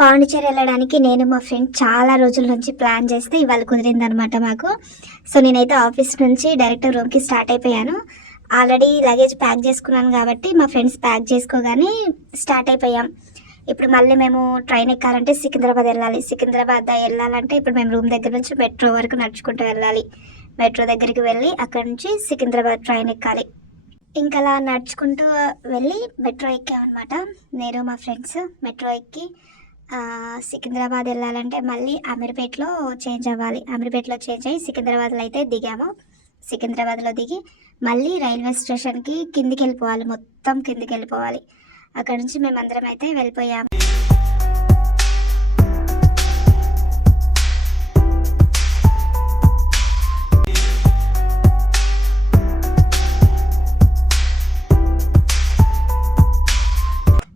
పాండిచ్చేరి వెళ్ళడానికి నేను మా ఫ్రెండ్ చాలా రోజుల నుంచి ప్లాన్ చేస్తే ఇవాళ కుదిరిందనమాట మాకు. సో నేనైతే ఆఫీస్ నుంచి డైరెక్ట్ రూమ్కి స్టార్ట్ అయిపోయాను. ఆల్రెడీ లగేజ్ ప్యాక్ చేసుకున్నాను కాబట్టి మా ఫ్రెండ్స్ ప్యాక్ చేసుకోగానే స్టార్ట్ అయిపోయాం. ఇప్పుడు మళ్ళీ మేము ట్రైన్ ఎక్కాలంటే సికింద్రాబాద్ వెళ్ళాలి. సికింద్రాబాద్ వెళ్ళాలంటే ఇప్పుడు మేము రూమ్ దగ్గర నుంచి మెట్రో వరకు నడుచుకుంటూ వెళ్ళాలి. మెట్రో దగ్గరికి వెళ్ళి అక్కడ నుంచి సికింద్రాబాద్ ట్రైన్ ఎక్కాలి. ఇంకా అలా నడుచుకుంటూ వెళ్ళి మెట్రో ఎక్కామన్నమాట. నేను మా ఫ్రెండ్స్ మెట్రో ఎక్కి సికింద్రాబాద్ వెళ్ళాలంటే మళ్ళీ అమీర్పేటలో చేంజ్ అవ్వాలి. అమీర్పేటలో చేంజ్ అయ్యి సికింద్రాబాద్లో అయితే దిగాము. సికింద్రాబాద్లో దిగి మళ్ళీ రైల్వే స్టేషన్కి కిందికి వెళ్ళిపోవాలి, మొత్తం కిందికి వెళ్ళిపోవాలి. అక్కడ నుంచి మేమందరం అయితే వెళ్ళిపోయాము.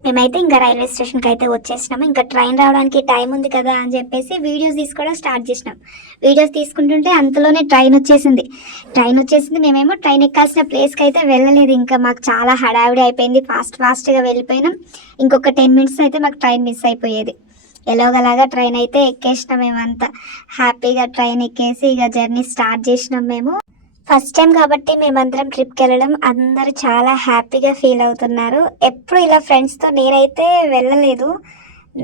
మేమైతే ఇంకా రైల్వే స్టేషన్కి అయితే వచ్చేసినాము. ఇంకా ట్రైన్ రావడానికి టైం ఉంది కదా అని చెప్పేసి వీడియోస్ తీసుకోవడం స్టార్ట్ చేసినాం. వీడియోస్ తీసుకుంటుంటే అంతలోనే ట్రైన్ వచ్చేసింది. మేమేమో ట్రైన్ ఎక్కాల్సిన ప్లేస్కి అయితే వెళ్ళలేదు. ఇంకా మాకు చాలా హడావిడి అయిపోయింది. ఫాస్ట్గా వెళ్ళిపోయినాం. ఇంకొక 10 minutes అయితే మాకు ట్రైన్ మిస్ అయిపోయేది. ఎలాగలాగా ట్రైన్ అయితే ఎక్కేసినాం. మేమంతా హ్యాపీగా ట్రైన్ ఎక్కేసి ఇక జర్నీ స్టార్ట్ చేసినాం. మేము ఫస్ట్ టైం కాబట్టి మేమందరం ట్రిప్కి వెళ్ళడం అందరూ చాలా హ్యాపీగా ఫీల్ అవుతున్నారు. ఎప్పుడు ఇలా ఫ్రెండ్స్తో నేనైతే వెళ్ళలేదు.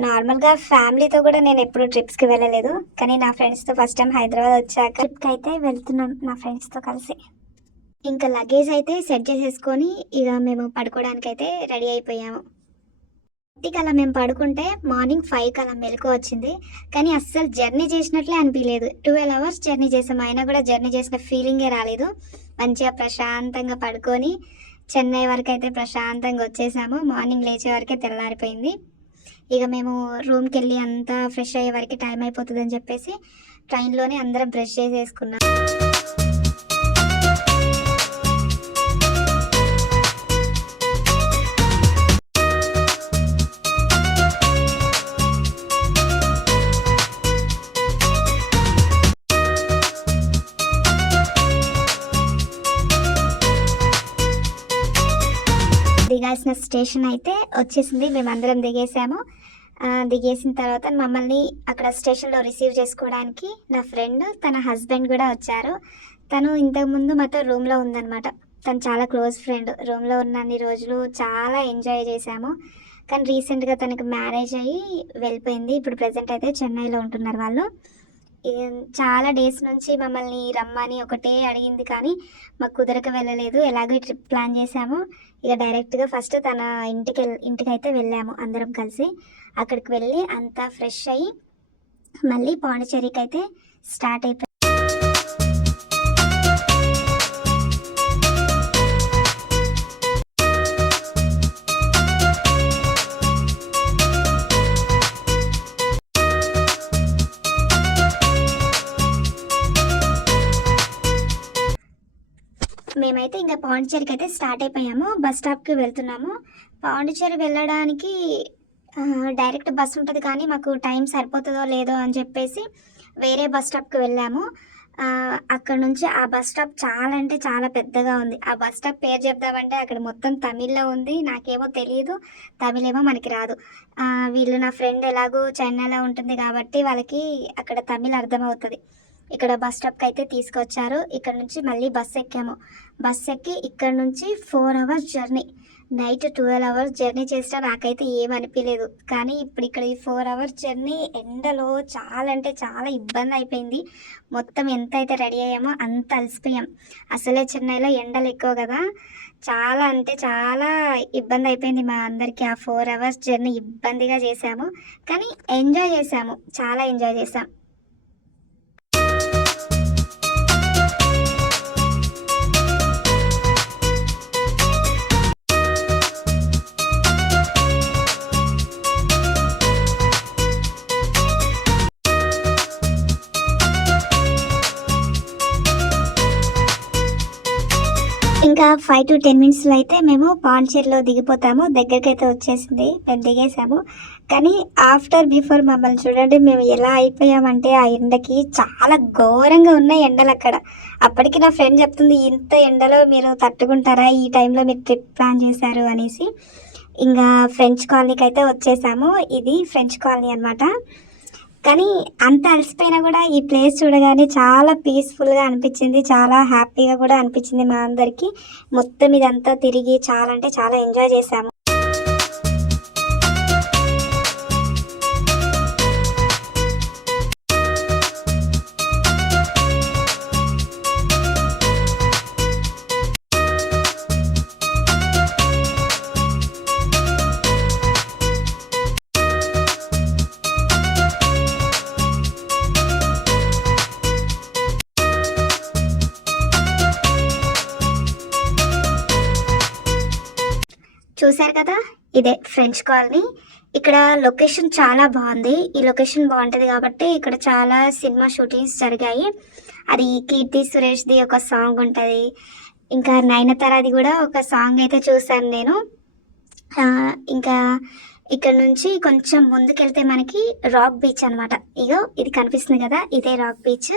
నార్మల్గా ఫ్యామిలీతో కూడా నేను ఎప్పుడు ట్రిప్స్కి వెళ్ళలేదు. కానీ నా ఫ్రెండ్స్తో ఫస్ట్ టైం హైదరాబాద్ వచ్చాక ట్రిప్కి అయితే వెళ్తున్నాం నా ఫ్రెండ్స్తో కలిసి. ఇంకా లగేజ్ అయితే సెట్ చేసేసుకొని ఇక మేము పడుకోవడానికి అయితే రెడీ అయిపోయాము. అలా మేము పడుకుంటే మార్నింగ్ 5కి అలా మెలకు వచ్చింది. కానీ అస్సలు జర్నీ చేసినట్లే అనిపించలేదు. 12 hours జర్నీ చేసాము, అయినా కూడా జర్నీ చేసిన ఫీలింగే రాలేదు. మంచిగా ప్రశాంతంగా పడుకొని చెన్నై వరకు అయితే ప్రశాంతంగా వచ్చేసాము. మార్నింగ్ లేచే వరకే తెల్లారిపోయింది. ఇక మేము రూమ్కి వెళ్ళి అంతా ఫ్రెష్ అయ్యే వరకు టైం అయిపోతుందని చెప్పేసి ట్రైన్లోనే అందరం బ్రష్ చేసేసుకున్నాం. దిగాల్సిన స్టేషన్ అయితే వచ్చేసింది. మేమందరం దిగేసాము. దిగేసిన తర్వాత మమ్మల్ని అక్కడ స్టేషన్లో రిసీవ్ చేసుకోవడానికి నా ఫ్రెండ్ తన హస్బెండ్ కూడా వచ్చారు. తను ఇంతకుముందు మాతో రూమ్లో ఉందన్నమాట. తను చాలా క్లోజ్ ఫ్రెండ్. రూమ్లో ఉన్న అన్ని రోజులు చాలా ఎంజాయ్ చేశాము. కానీ రీసెంట్గా తనకి మ్యారేజ్ అయ్యి వెళ్ళిపోయింది. ఇప్పుడు ప్రజెంట్ అయితే చెన్నైలో ఉంటున్నారు వాళ్ళు. చాలా డేస్ నుంచి మమ్మల్ని రమ్మని ఒకటే అడిగింది, కానీ మాకు కుదరక వెళ్ళలేదు. ఎలాగో ట్రిప్ ప్లాన్ చేసాము. ఇక డైరెక్ట్గా ఫస్ట్ తన ఇంటికైతే వెళ్ళాము అందరం కలిసి. అక్కడికి వెళ్ళి అంతా ఫ్రెష్ అయ్యి మళ్ళీ పాండిచ్చేరికి అయితే స్టార్ట్ అయిపోయి మేమైతే ఇంకా పాండిచ్చేరికి అయితే స్టార్ట్ అయిపోయాము. బస్ స్టాప్కి వెళ్తున్నాము. పాండిచ్చేరి వెళ్ళడానికి డైరెక్ట్ బస్ ఉంటుంది, కానీ మాకు టైం సరిపోతుందో లేదో అని చెప్పేసి వేరే బస్ స్టాప్కి వెళ్ళాము. అక్కడ నుంచి ఆ బస్ స్టాప్ చాలా అంటే చాలా పెద్దగా ఉంది. ఆ బస్ స్టాప్ పేరు చెప్దామంటే అక్కడ మొత్తం తమిళ్లో ఉంది. నాకేమో తెలియదు, తమిళేమో మనకి రాదు. వీళ్ళు నా ఫ్రెండ్ ఎలాగో చెన్నైలో ఉంటుంది కాబట్టి వాళ్ళకి అక్కడ తమిళ్ అర్థమవుతుంది. ఇక్కడ బస్ స్టాప్కి అయితే తీసుకొచ్చారు. ఇక్కడ నుంచి మళ్ళీ బస్ ఎక్కాము. బస్ ఎక్కి ఇక్కడ నుంచి 4 hours journey. Night 12 hours journey చేసినా నాకైతే ఏమనిపించలేదు. కానీ ఇప్పుడు ఇక్కడ ఈ 4 hours జర్నీ ఎండలో చాలా అంటే చాలా ఇబ్బంది అయిపోయింది. మొత్తం ఎంత అయితే రెడీ అయ్యామో అంత అలసిపోయాం. అసలే చెన్నైలో ఎండలు ఎక్కువ కదా, చాలా అంటే చాలా ఇబ్బంది అయిపోయింది మా అందరికీ. ఆ 4 hours జర్నీ ఇబ్బందిగా చేసాము, కానీ ఎంజాయ్ చేసాము, చాలా ఎంజాయ్ చేసాం. ఇంకా 5 to 10 minutesలో అయితే మేము పాండిచ్చేరిలో దిగిపోతాము. దగ్గరికి అయితే వచ్చేసింది, మేము దిగేసాము. కానీ బిఫోర్ మమ్మల్ని చూడండి, మేము ఎలా అయిపోయామంటే ఆ ఎండకి చాలా ఘోరంగా ఉన్నాయి ఎండలు అక్కడ. అప్పటికి నా ఫ్రెండ్ చెప్తుంది, ఇంత ఎండలో మీరు తట్టుకుంటారా, ఈ టైంలో మీరు ట్రిప్ ప్లాన్ చేశారు అనేసి. ఇంకా ఫ్రెంచ్ కాలనీకి అయితే వచ్చేసాము. ఇది ఫ్రెంచ్ కాలనీ అనమాట. కానీ అంత అలసిపోయినా కూడా ఈ ప్లేస్ చూడగానే చాలా పీస్ఫుల్గా అనిపించింది, చాలా హ్యాపీగా కూడా అనిపించింది మా అందరికీ. మొత్తం ఇదంతా తిరిగి చాలా అంటే చాలా ఎంజాయ్ చేసాము. చూశారు కదా, ఇదే ఫ్రెంచ్ కాలనీ. ఇక్కడ లొకేషన్ చాలా బాగుంది. ఈ లొకేషన్ బాగుంటుంది కాబట్టి ఇక్కడ చాలా సినిమా షూటింగ్స్ జరిగాయి. అది కీర్తి సురేష్ది ఒక సాంగ్ ఉంటుంది, ఇంకా నయనతారది కూడా ఒక సాంగ్ అయితే చూశాను నేను. ఇంకా ఇక్కడ నుంచి కొంచెం ముందుకెళ్తే మనకి రాక్ బీచ్ అనమాట. ఇగో ఇది కనిపిస్తుంది కదా, ఇదే రాక్ బీచ్.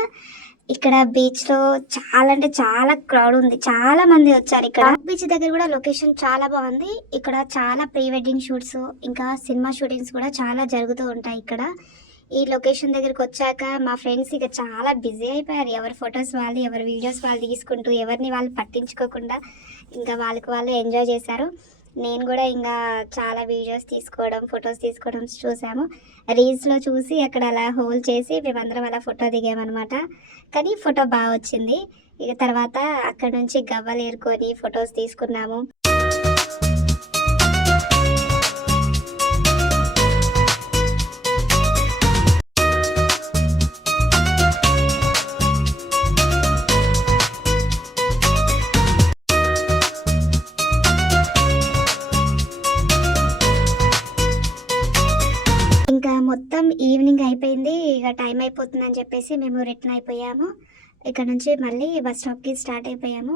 ఇక్కడ బీచ్ లో చాలా అంటే చాలా క్రౌడ్ ఉంది, చాలా మంది వచ్చారు. ఇక్కడ బీచ్ దగ్గర కూడా లొకేషన్ చాలా బాగుంది. ఇక్కడ చాలా ప్రీ వెడ్డింగ్ షూట్స్ ఇంకా సినిమా షూటింగ్స్ కూడా చాలా జరుగుతూ ఉంటాయి ఇక్కడ. ఈ లొకేషన్ దగ్గరికి వచ్చాక మా ఫ్రెండ్స్ ఇక చాలా బిజీ అయిపోయారు. ఎవరి ఫొటోస్ వాళ్ళు, ఎవరి వీడియోస్ వాళ్ళు తీసుకుంటూ, ఎవరిని వాళ్ళు పట్టించుకోకుండా ఇంకా వాళ్ళకి వాళ్ళు ఎంజాయ్ చేశారు. నేను కూడా ఇంకా చాలా వీడియోస్ తీసుకోవడం, ఫొటోస్ తీసుకోవడం చూసాము. రీల్స్లో చూసి అక్కడ అలా హోల్డ్ చేసి మేమందరం అలా ఫోటో దిగామన్నమాట. కానీ ఫోటో బాగా వచ్చింది. ఇక తర్వాత అక్కడ నుంచి గవ్వలు ఏరుకొని ఫొటోస్ తీసుకున్నాము. ఇంకా మొత్తం ఈవినింగ్ అయిపోయింది, ఇక టైం అయిపోతుందని చెప్పేసి మేము రిటర్న్ అయిపోయాము. ఇక్కడ నుంచి మళ్ళీ బస్ స్టాప్కి స్టార్ట్ అయిపోయాము.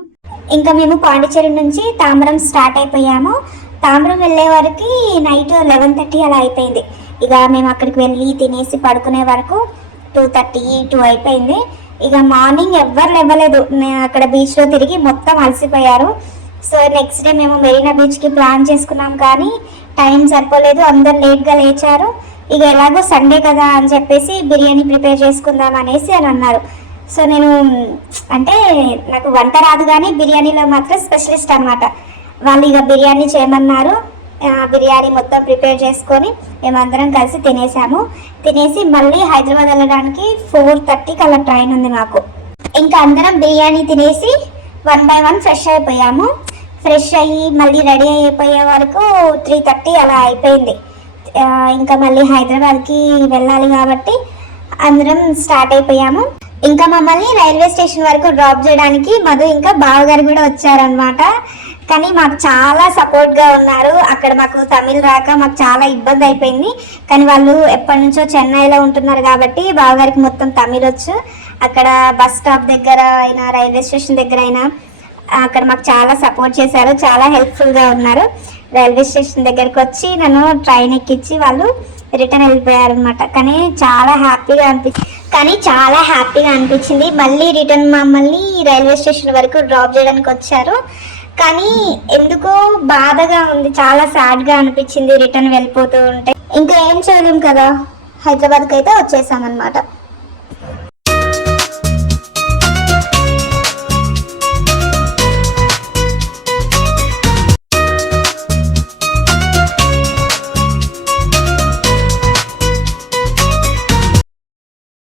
ఇంకా మేము పాండిచేరి నుంచి తాంబరం స్టార్ట్ అయిపోయాము. తాంబరం వెళ్ళే వరకు నైట్ 11:30 అలా అయిపోయింది. ఇక మేము అక్కడికి వెళ్ళి తినేసి పడుకునే వరకు 2:30 అయిపోయింది. ఇక మార్నింగ్ ఎవ్వరు లేవలేదు, అక్కడ బీచ్లో తిరిగి మొత్తం అలసిపోయారు. సో నెక్స్ట్ డే మేము మెరీనా బీచ్కి ప్లాన్ చేసుకున్నాం, కానీ టైం సరిపోలేదు, అందరు లేట్గా లేచారు. ఇక ఎలాగో సండే కదా అని చెప్పేసి బిర్యానీ ప్రిపేర్ చేసుకుందాం అనేసి అని అన్నారు. సో నేను అంటే నాకు వంట రాదు, కానీ బిర్యానీలో మాత్రం స్పెషలిస్ట్ అనమాట. వాళ్ళు ఇక బిర్యానీ చేయమన్నారు. బిర్యానీ మొత్తం ప్రిపేర్ చేసుకొని మేమందరం కలిసి తినేసాము. తినేసి మళ్ళీ హైదరాబాద్ వెళ్ళడానికి 4:30కి అలా ట్రైన్ ఉంది మాకు. ఇంకా అందరం బిర్యానీ తినేసి 1 by 1 ఫ్రెష్ అయిపోయాము. ఫ్రెష్ అయ్యి మళ్ళీ రెడీ అయిపోయే వరకు 3:30 అలా అయిపోయింది. ఇంకా మళ్ళీ హైదరాబాద్కి వెళ్ళాలి కాబట్టి అందరం స్టార్ట్ అయిపోయాము. ఇంకా మమ్మల్ని రైల్వే స్టేషన్ వరకు డ్రాప్ చేయడానికి మధు ఇంకా బావగారు కూడా వచ్చారనమాట. కానీ మాకు చాలా సపోర్ట్గా ఉన్నారు. అక్కడ మాకు తమిళ్ రాక మాకు చాలా ఇబ్బంది అయిపోయింది. కానీ వాళ్ళు ఎప్పటి నుంచో చెన్నైలో ఉంటున్నారు కాబట్టి బావగారికి మొత్తం తమిళ్ వచ్చు. అక్కడ బస్ స్టాప్ దగ్గర అయినా రైల్వే స్టేషన్ దగ్గర అయినా అక్కడ మాకు చాలా సపోర్ట్ చేశారు, చాలా హెల్ప్ఫుల్గా ఉన్నారు. రైల్వే స్టేషన్ దగ్గరికి వచ్చి నన్ను ట్రైన్ ఎక్కించి వాళ్ళు రిటర్న్ వెళ్ళిపోయారు అనమాట. కానీ చాలా హ్యాపీగా అనిపించింది. మళ్ళీ రిటర్న్ మమ్మల్ని రైల్వే స్టేషన్ వరకు డ్రాప్ చేయడానికి వచ్చారు. కానీ ఎందుకో బాధగా ఉంది, చాలా సాడ్గా అనిపించింది రిటర్న్ వెళ్ళిపోతూ ఉంటే. ఇంకా ఏం చేయలేం కదా, హైదరాబాద్కి అయితే వచ్చేసాం అనమాట.